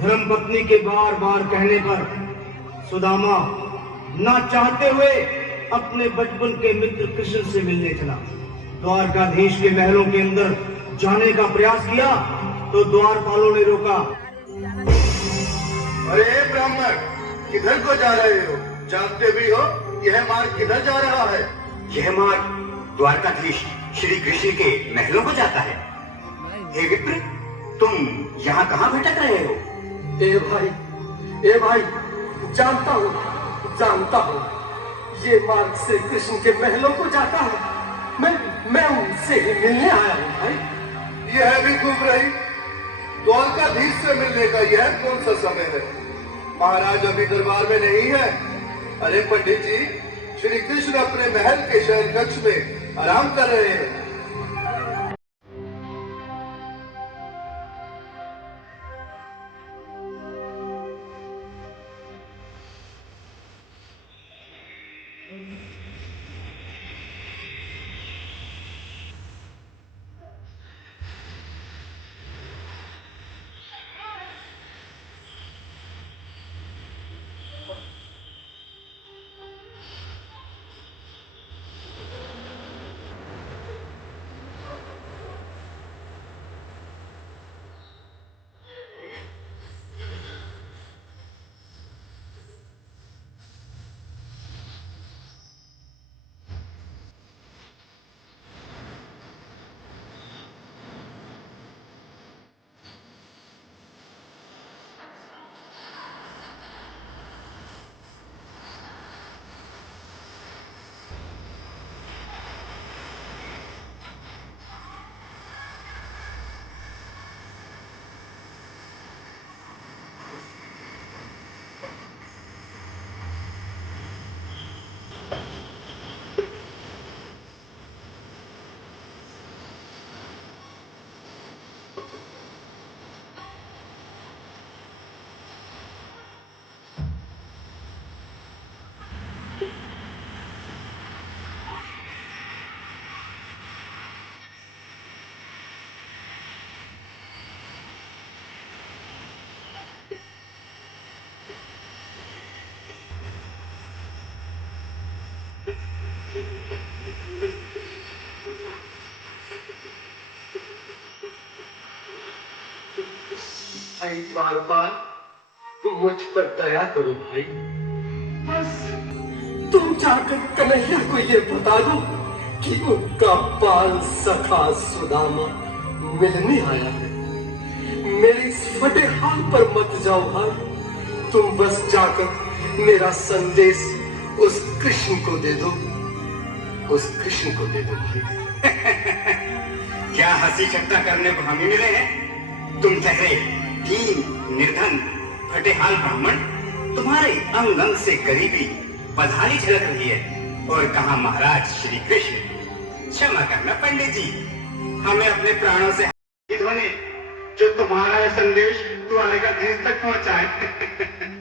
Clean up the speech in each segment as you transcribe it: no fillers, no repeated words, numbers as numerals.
धर्मपत्नी के बार बार कहने पर सुदामा ना चाहते हुए अपने बचपन के मित्र कृष्ण से मिलने चला। द्वारकाधीश के महलों के अंदर जाने का प्रयास किया तो द्वारपालों ने रोका। अरे ब्राह्मण, किधर को जा रहे हो? जानते भी हो यह मार्ग किधर जा रहा है? यह मार्ग द्वारकाधीश श्री कृष्ण के महलों को जाता है। हे विप्र, तुम यहाँ कहाँ भटक रहे हो? ए भाई, जानता हूँ, ये मार्ग से कृष्ण के महलों को जाता है। मैं उनसे ही मिलने आया हूँ भाई। यह भी घूम रही। द्वारकाधीश से मिलने का यह कौन सा समय है? महाराज अभी दरबार में नहीं है। अरे पंडित जी, श्री कृष्ण अपने महल के शयन कक्ष में आराम कर रहे हैं। भाई द्वारपाल, तुम मुझ पर दया करो भाई। बस तुम जाकर कन्हैया को ये बता दो कि उनका बाल सखा सुदामा मिलने आया है। मेरे इस फटे हाल पर मत जाओ भाई। तुम बस जाकर मेरा संदेश उस कृष्ण को दे दो, भाई। क्या हंसी ठट्टा करने को हम ही मिले हैं? तुम ठहरे दीन, निर्धन, फटेहाल ब्राह्मण, तुम्हारे अंग अंग से गरीबी पधारी झलक रही है। और कहा महाराज श्री कृष्ण। क्षमा करना पंडित जी, हमें अपने प्राणों से धोने जो तुम्हारा यह संदेश द्वारकाधीश तक पहुंचाए।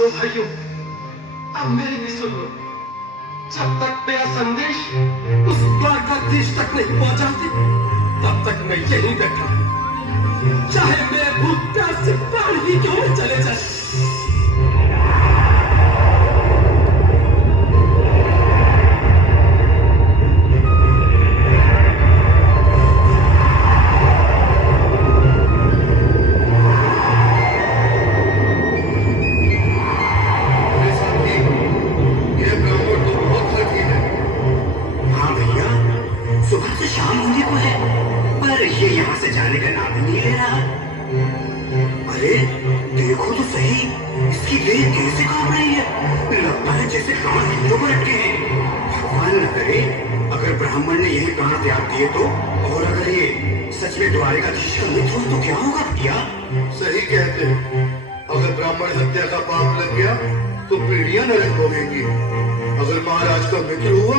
सुनो भाइयों, अब मेरी भी सुन लो। जब तक मेरा संदेश उस द्वारकाधीश तक नहीं पहुंचाती, तब तक मैं यहीं बैठा हूं। चाहे मेरे भूत प्यास से प्राण ही क्यों न चले जाए। जाने का नाम ही नहीं ले रहा। अरे देखो तो सही, इसकी देह कैसे कांप रही है। लगता है जैसे प्राण हिंदों पर अटके हैं। भगवान न करे अगर ब्राह्मण ने यही प्राण त्याग दिए तो, और अगर ये सच में द्वारकाधीश का मित्र हो तो क्या होगा भैया? सही कहते हो। अगर ब्राह्मण हत्या का पाप लग गया तो पीढ़ियां नरक भोगेंगी। अगर महाराज का मित्र हुआ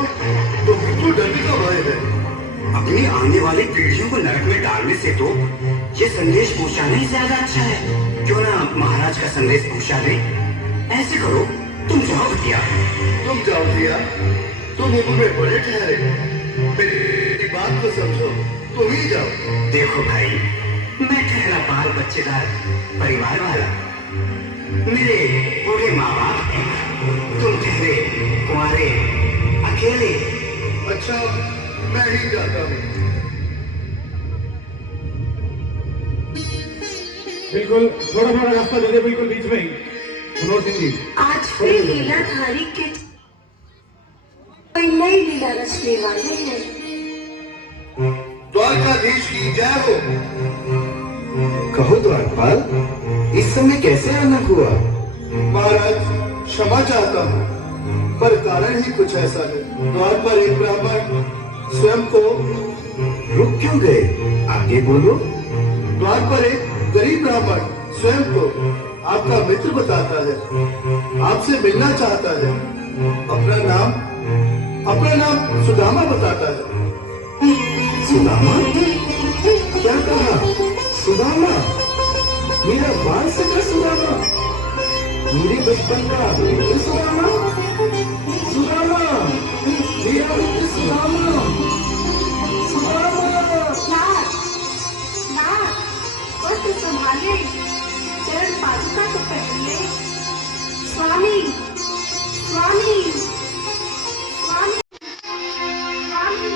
तो मृत्यु डरने का भय है। अपनी आने वाली पीढ़ियों को नरक में डालने से तो ये संदेश पहुंचाना ही ज्यादा अच्छा है। क्यों ना महाराज का संदेश पहुंचा दे। ऐसे करो, तुम जाओ भैया। तुम जाओ भैया, तुम उम्र में बड़े ठहरे, मेरी बात को समझो, तुम ही जाओ। देखो भाई, मैं ठहरा बाल बच्चेदार परिवार वाला, मेरे बूढ़े माँ बाप हैं। तुम ठहरे कुंवारे अकेले। अच्छा, मैं ही जाता हूँ। बिल्कुल, थोड़ा थोड़ा रास्ता दे दे, बिल्कुल बीच में ही। मनोज सिंह जी, आज फिर लीलाधारी के कोई नई लीला रचने वाले हैं। द्वारकाधीश की जय हो। कहो द्वारपाल, इस समय कैसे आना हुआ? महाराज, क्षमा चाहता हूँ, पर कारण ही कुछ ऐसा है। द्वार पर एक ब्राह्मण स्वयं को रुक क्यों गए? आगे बोलो। द्वार पर एक गरीब ब्राह्मण स्वयं को आपका मित्र बताता है, आपसे मिलना चाहता है। अपना नाम सुदामा बताता है। सुदामा? क्या कहा? सुदामा? मेरा बाल सका सुदामा? मेरे बचपन का मित्र सुदामा? सुदामा, मेरा मित्र सुदामा। वस्त्र संभाले, चरण पादुका तो पहले। स्वामी, स्वामी, स्वामी, स्वामी,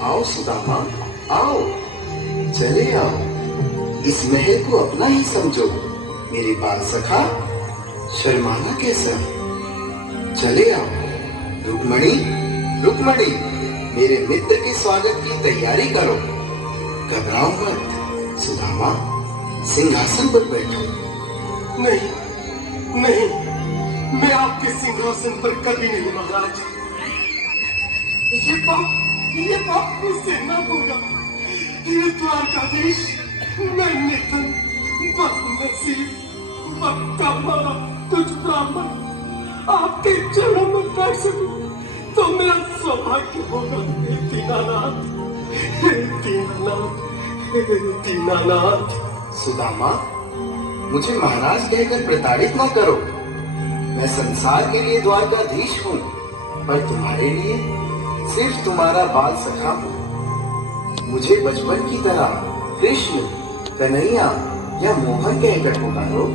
आओ सुदामा, आओ, चले आओ। इस महल को अपना ही समझो। मेरे बाल सखा, शर्माना कैसा? चले आओ। रुक्मणी, रुक्मणी, मेरे मित्र के स्वागत की तैयारी करो। घबराओ मत सुदामा, सिंहासन पर बैठो। नहीं नहीं, मैं आपके सिंहासन पर कभी नहीं महाराज। ये पाप मुझसे न होगा। ये द्वारकाधीश, मैं निर्धन, बदनसीब, बदकामा, कुछ ब्राह्मण आपके चरणों में बैठ सकूं तो मेरा सौभाग्य होगा। हे दीनानाथ, हे दीनानाथ, हे दीनानाथ। सुदामा, मुझे महाराज कहकर प्रताड़ित न करो। मैं संसार के लिए द्वारकाधीश हूँ, पर तुम्हारे लिए सिर्फ तुम्हारा बाल सखा हूँ। मुझे बचपन की तरह कृष्ण, कन्हैया या मोहन कहकर पुकारो।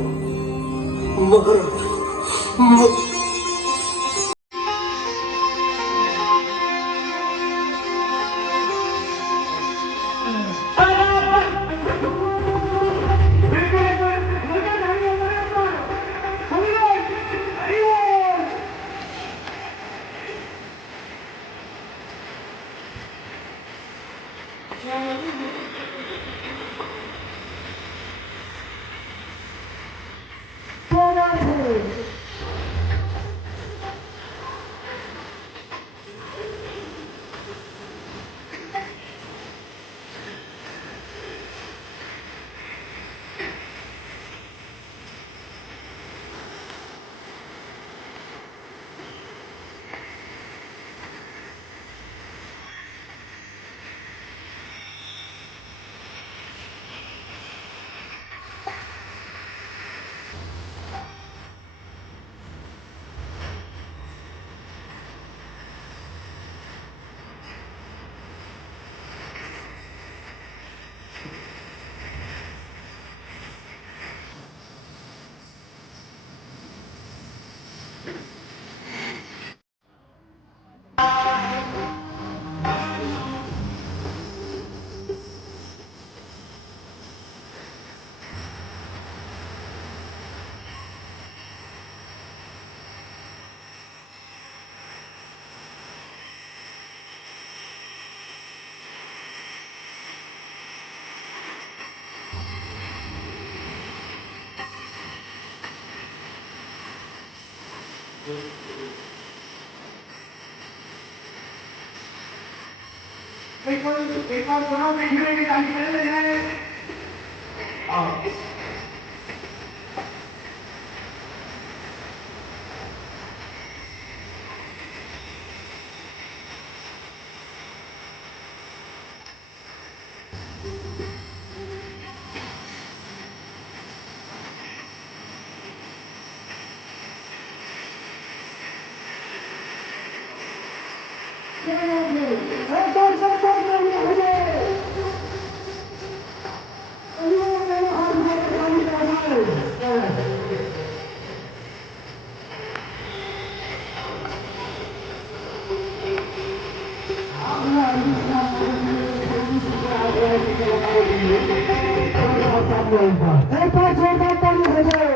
एक बार सुनो, मैं हीरो की गाली कर रहे हैं। Hey,